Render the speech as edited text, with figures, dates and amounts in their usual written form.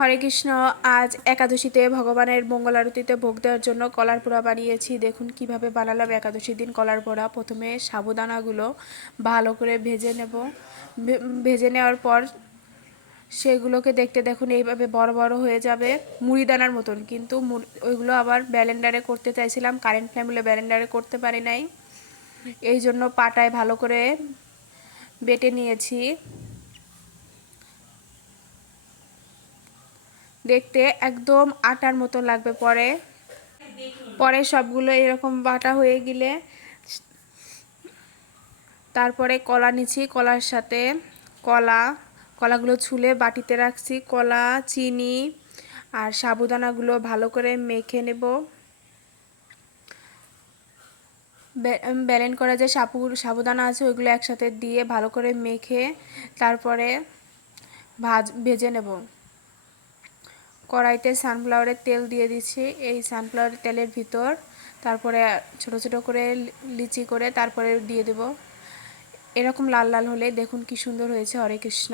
হরে কৃষ্ণ। আজ একাদশীতে ভগবানের মঙ্গল আরতিতে ভোগ দেওয়ার জন্য কলার পোড়া বানিয়েছি। দেখুন কিভাবে বানালাম একাদশীর দিন কলার পোড়া। প্রথমে সাবুদানাগুলো ভালো করে ভেজে নেব। ভেজে নেওয়ার পর সেগুলোকে দেখতে দেখুন এইভাবে বড় বড় হয়ে যাবে, মুড়ি দানার মতন। কিন্তু ওইগুলো আবার ব্লেন্ডারে করতে চাইছিলাম, কারেন্ট ফ্লেমে ব্লেন্ডারে করতে পারি নাই, এই জন্য পাটায় ভালো করে বেটে নিয়েছি। দেখতে একদম আটার মতো লাগবে। পরে পরে সবগুলো এরকম বাটা হয়ে গেলে তারপরে কলা নিচ্ছি, কলার সাথে কলাগুলো ছুলে বাটিতে রাখছি। কলা, চিনি আর সাবুদানাগুলো ভালো করে মেখে নেব। ব্লেন্ড করা যে সাবুদানা আছে ওইগুলো একসাথে দিয়ে ভালো করে মেখে তারপরে ভেজে নেব। কড়াইতে সানফ্লাওয়ারের তেল দিয়ে দিচ্ছি। এই সানফ্লাওয়ার তেলের ভিতর তারপরে ছোট ছোট করে লিচি করে তারপরে দিয়ে দেব। এরকম লাল লাল হলে দেখুন কি সুন্দর হয়েছে। হরে কৃষ্ণ।